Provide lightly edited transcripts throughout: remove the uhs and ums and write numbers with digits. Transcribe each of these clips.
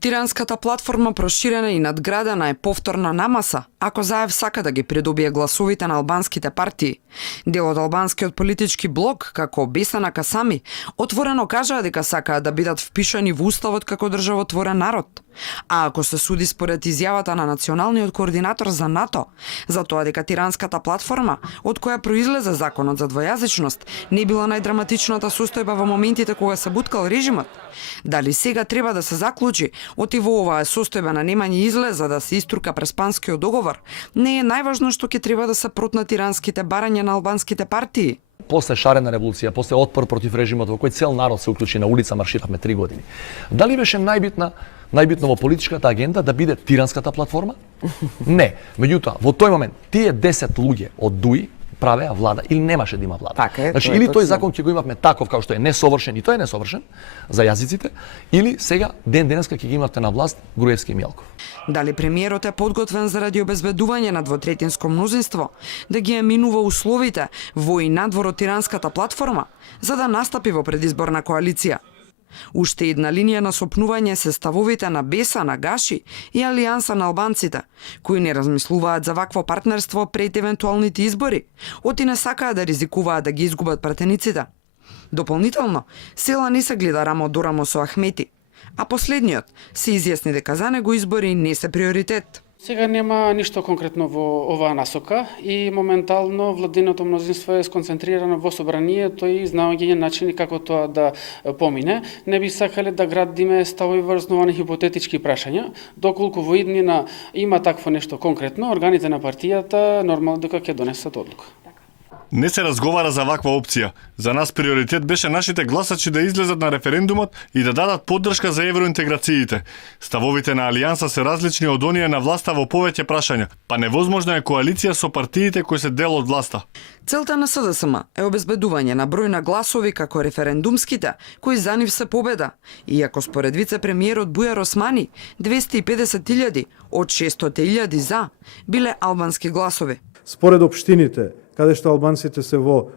Тиранската платформа проширена и надградена е повторна намаса, ако Заев сака да ги придобие гласовите на албанските партии. Дел од албанскиот политички блок, како Бесана Касами, отворено кажаа дека сакаат да бидат впишани во уставот како државотворен народ. А ако се суди според изјавата на националниот координатор за НАТО, за тоа дека Тиранската платформа, од која произлезе законот за двојазичност, не била најдраматичната состојба во моментите кога се буткал режимот, дали сега треба да се заклучи оти во оваа состојба на немање излез за да се иструка преспанскиот договор, не е најважно што ќе треба да се протнат тиранските барања на албанските партии. После шарена револуција, после отпор против режимот во кој цел народ се уклучи на улица, марширавме 3 години. Дали беше најбитно во политичката агенда да биде Тиранската платформа? Не. Меѓутоа, во тој момент, тие 10 луѓе од ДУИ правеа влада или немаше да има влада. Така е, значи, тоа е или точно. тој закон ќе го имавме таков како што е несовршен, и тој е несовршен за јазиците, или сега денеска ќе ги имавте на власт Груевски и Мјалков. Дали премиерот е подготвен заради обезбедување на двотретинско мнозинство, да ги минува условите во и надвор од Тиранската платформа, за да настапи во предизборна коалиција? Уште една линија на сопнување се ставовите на Беса, на Гаши и Алијанса на албанците, кои не размислуваат за вакво партнерство пред евентуалните избори, оти не сакаат да ризикуваат да ги изгубат пратениците. Дополнително, Села не се гледа рамо до рамо со Ахмети, а последниот се изјасни дека за него избори не се приоритет. Сега нема ништо конкретно во оваа насока и моментално владиното мнозинство е сконцентрирано во собранието и изнаоѓање начини како тоа да помине. Не би сакале да градиме ставови врз на хипотетички прашања, доколку во иднина има такво нешто конкретно, органите на партијата нормално дека ќе донесат одлука. Не се разговара за ваква опција. За нас приоритет беше нашите гласачи да излезат на референдумот и да дадат поддршка за евроинтеграциите. Ставовите на Алијанса се различни од оние на власта во повеќе прашања, па невозможна е коалиција со партиите кои се дел од власта. Целта на СДСМ е обезбедување на број на гласови како референдумските, кои за нив се победа. Иако според вице-премиерот Бујар Османи, 250.000 од 600.000 за биле албански гласови. Според општините, каде што албанците се во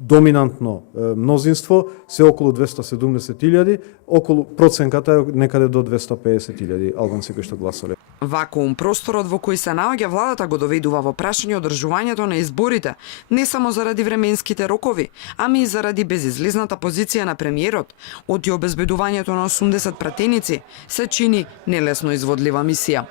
доминантно мнозинство, се околу 270.000, околу проценката е некаде до 250.000 албанци кои што гласале. Вакуум просторот во кој се наоѓа владата го доведува во прашање одржувањето на изборите, не само заради временските рокови, ами и заради безизлизната позиција на премиерот, оти обезбедувањето на 80 пратеници се чини нелесно изводлива мисија.